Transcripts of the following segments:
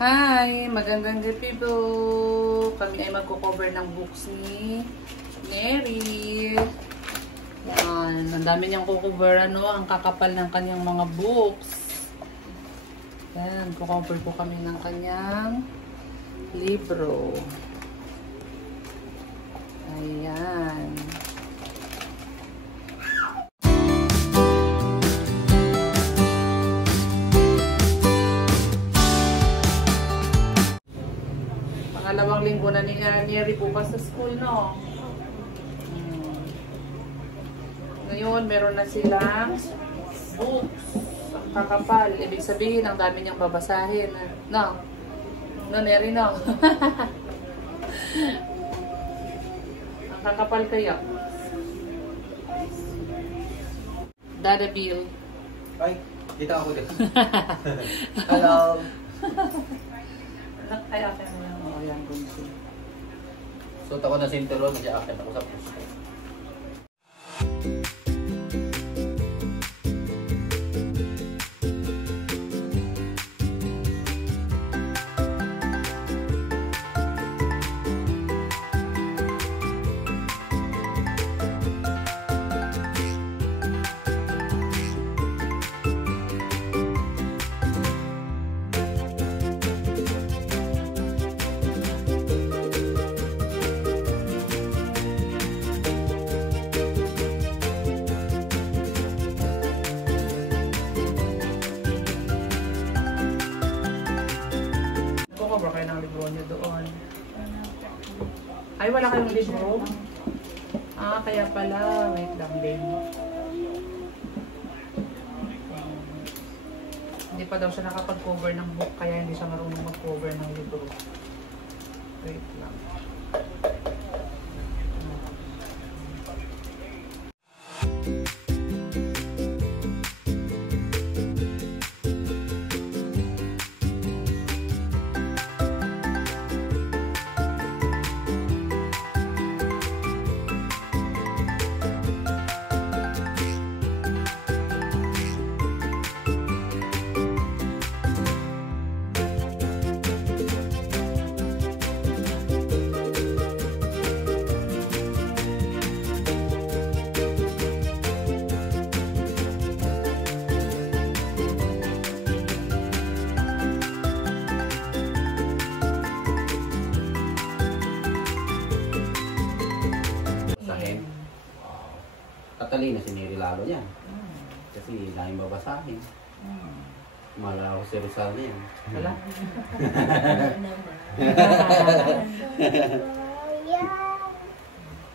Hi! Magandang gabi po! Kami ay magko-cover ng books ni Neri. Yan. Ang dami niyang kukover, ano? Ang kakapal ng kanyang mga books. Yan. Kukover po kami ng kanyang libro. Ayan. Pangalawang linggo na ni Neri bukas sa school, no? Ngayon, meron na silang books. Ang kakapal. Ibig sabihin, ang dami niyang babasahin. No? No, Neri, no? Ang kakapal kaya. Dada Bill. Ay, dito ako dito. Hello. Ay, akin mo yan. O, yan, gunsi. Suot ako na sinturon, siya akin ako sa puso. Kukover kayo ng libro niyo doon. Ay, wala kayong libro? Ah, kaya pala. Wait lang din. Hindi pa daw siya nakapag-cover ng book, kaya hindi siya marunong mag-cover ng libro. Wait lang. Katalina si Neri lalo niyan. Kasi daming babasahin. Mala ako si Rizal niyan. Wala?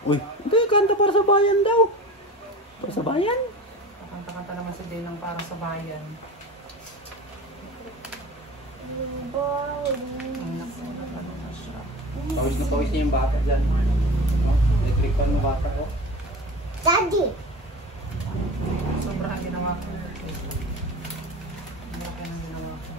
Uy, hindi, kanta para sa bayan daw. Para sa bayan? Kanta-kanta naman si Dinang para sa bayan. Pawis na niya yung bata dyan. Electric fan mo bata ko. Daddy! Sobrang ginawa ko. Malaki ng ginawa ko.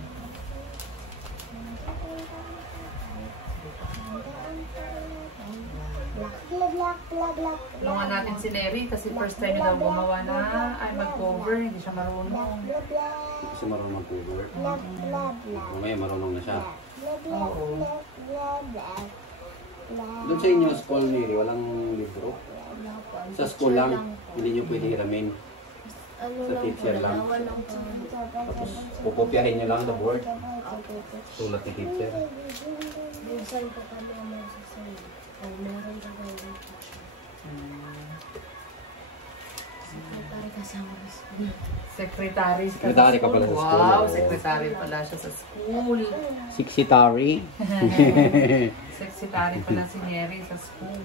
Tulungan natin si Neri kasi first time niya daw gumawa na ay mag-cover. Hindi siya marunong. Hindi siya marunong mag-cover. Mamaya marunong na siya. Oo. Doon sa inyo school, Neri, walang libro? Sa school lang, hindi nyo pwede hiramin. Sa teacher lang. Tapos pupopyahin nyo lang sa board. Sulat ni teacher. Minsan ko kami ang masasabi. Ay, meron ka ba yung secretary kasama sa school. Secretary Secretary ka pala sa school. Wow, secretary pala siya sa school. Secretary. Secretary pala si Neri sa school.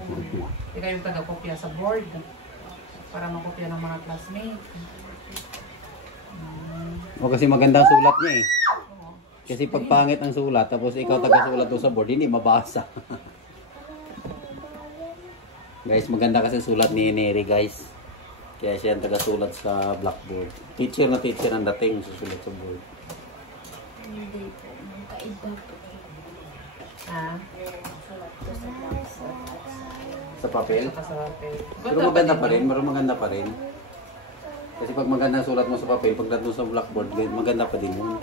Ikaw yung taga-kopya sa board para makopya ng mga classmates. O kasi maganda ang sulat niya eh. Kasi pag pangit ang sulat, tapos ikaw taga-sulat doon sa board, hindi mabasa. Guys, maganda kasi sulat ni Neri, guys. Kaya siya ang taga-sulat sa blackboard. Teacher na teacher ang dating susulat sa board. Hindi po. Magkaiba po. Ha? Sulat ko sa blackboard. Sa papel? Sa papel. Pero maganda pa rin, maganda pa rin. Kasi pag maganda sulat mo sa papel, pag nandun sa blackboard, maganda pa din yun.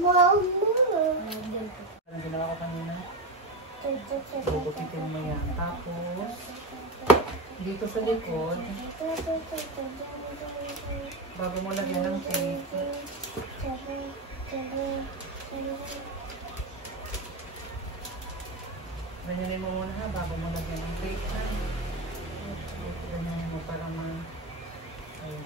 Parang ginawa ko kanina. Gugupitin mo yan. Tapos, dito sa likod, bago mo lagyan ng tape, ganyanin mo muna ha, bago mo lagyan ng tape ha. Ganyanin mo para ma... Ayun,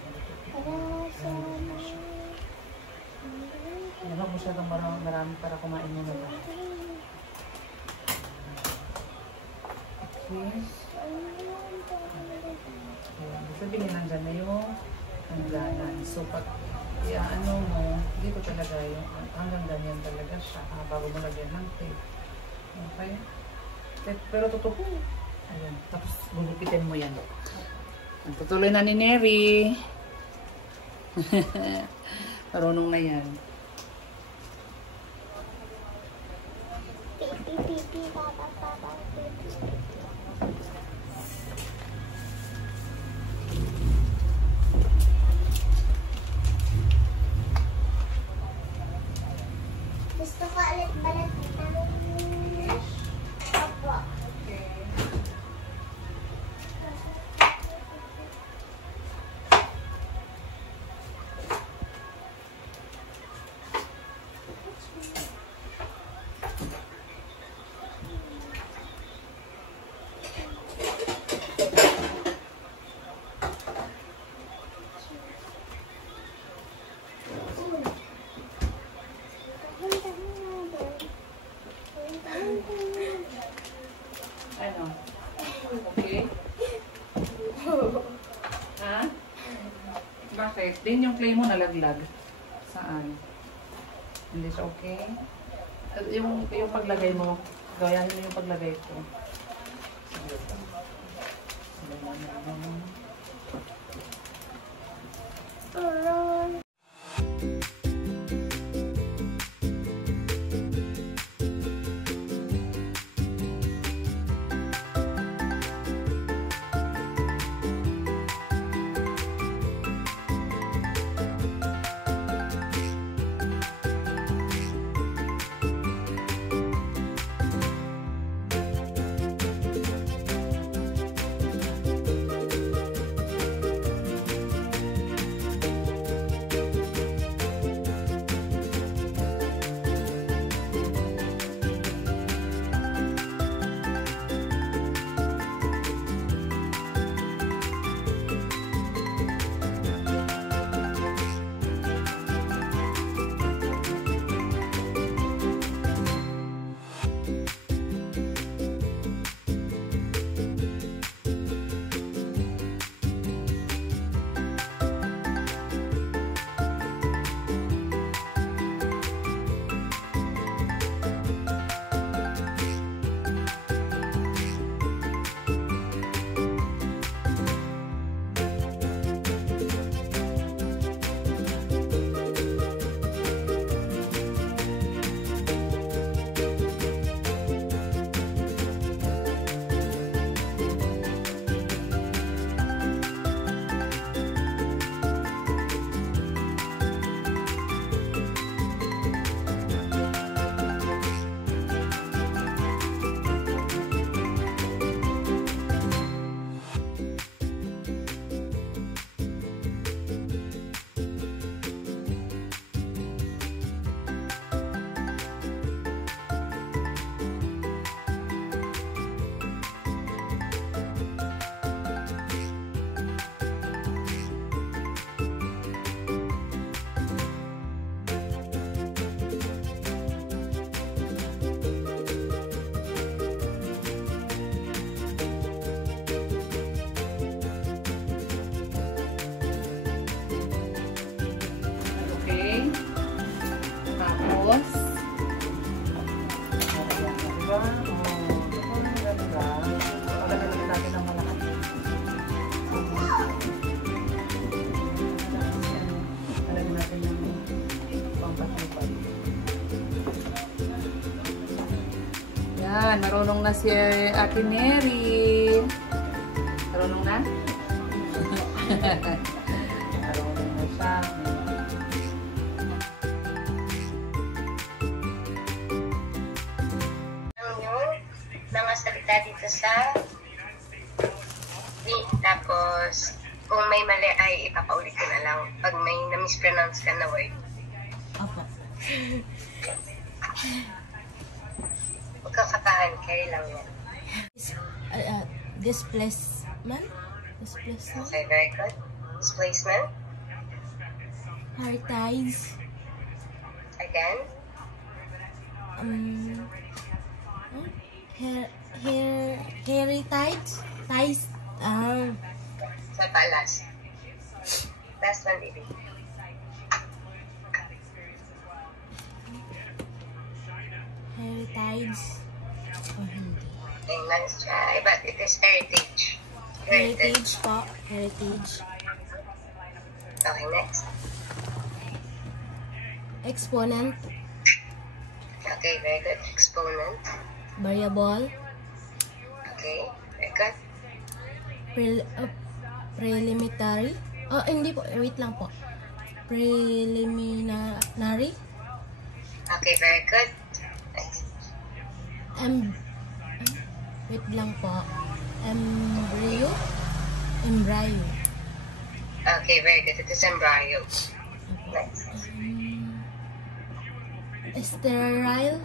huwag masyadong marami para kumain mo na ba. Okay. Ayan, sabihin nandyan na yung hangganan. So, pag ano mo, dito talaga yung hanggang ganyan talaga siya bago mo lagyan ng tape. Okay? Pero totoo. Ayan. Tapos, gugupitin mo yan. Tutuloy na ni Neri. Marunong na yan. Gusto ko ulit balat ng Opo. Ano? Okay? Ha? Bakit? Din yung clay mo nalaglag. Saan? Hindi siya okay? Yung paglagay mo, gayahin mo yung paglagay ko. Yan, marunong na si Ate Neri. Marunong na? Marunong na siya. kung may mali ay ipapaulit ko na lang. Pag may na-mispronounce ka na word. Opo. Huwag kang katahan, carry lang yan. Displacement? Displacement? Okay, very good. Displacement. High tides. Again. Heritage. Tides. So, last. Last one, baby. Heritage. Oh, hindi. Okay, nice try. But it is heritage. Heritage po. Heritage. Okay, next. Exponent. Okay, very good. Exponent. Variable. Okay, very good. Preliminary. Oh, hindi po. Wait lang po. Preliminary. Okay, very good. Next. Wait lang po. Embryo. Embryo. Okay, very good. It is embryo. Next. Sterile.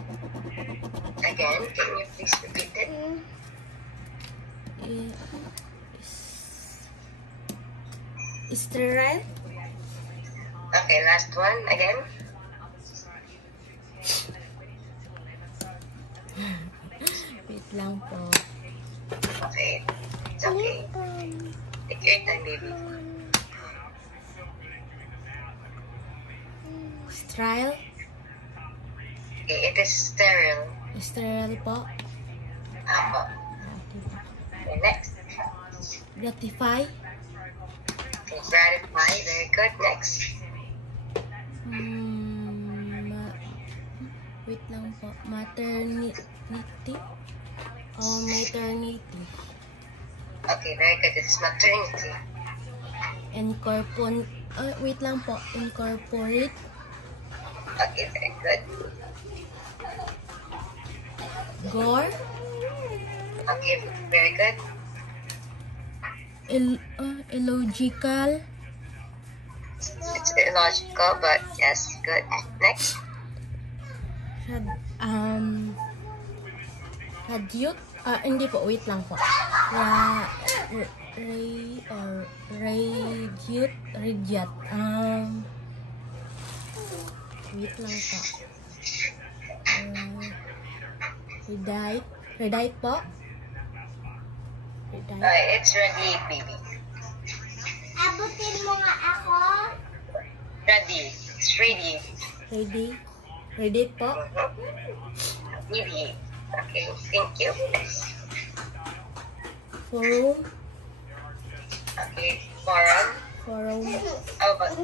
Again, can you please repeat it? Sterile. Okay, last one. Again. Wait lang po. Okay. It's okay. Take your time, baby. Sterile. Okay, it is sterile. Sterile po. Apo. Okay, next. Gratify. Okay, gratify. Very good. Next. Wait lang po. Maternity. Maternity. Okay, very good. It is maternity. Wait lang po. Incorporate. Okay, very good. Gore. Okay, very good. Illogical. It's illogical, but yes, good. Next. Radiate. Hindi po. Wait lang po. Radiate. Wait lang po. Radiate po. It's radiate, baby. Abutin mo nga ako. Radiate. It's radiate. Radiate po. Radiate. Okay, thank you. Forum. Okay, forum. Forum. How about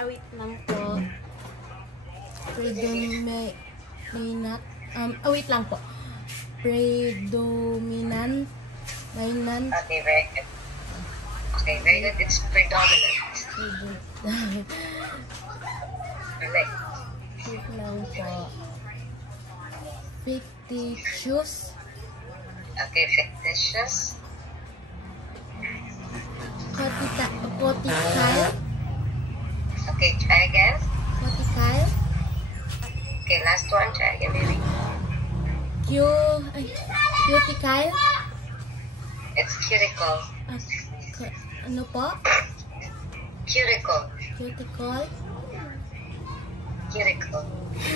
wait lang po. Predominant. Wait lang po. Predominant. Okay, very good. Okay, very good. It's predominant. Next. Wait lang po. Fictitious. Okay, fictitious. Cortical. Okay, try again. Cortical. Okay, last one. Try again, baby. Cuticle. It's cuticle. Ano po? Cuticle. Cuticle. Cuticle.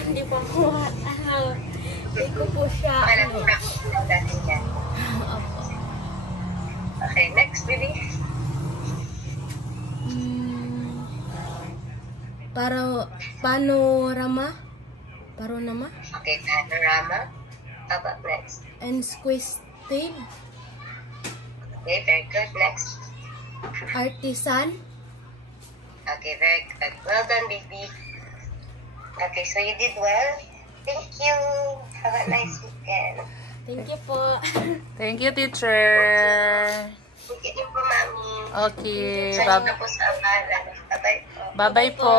Hindi po ako. Hindi ko po siya. Okay, practice lang natin yan. Opo. Okay, next, baby. Panorama. Okay, panorama. How about next? Inquisitive. Okay, very good. Next. Artisan. Okay, very good. Well done, baby. Okay, so you did well. Thank you. Have a nice weekend. Thank you po. Thank you, teacher. Thank you din po, mami. Okay. Saan na po sa amalan. Bye-bye po. Bye-bye po.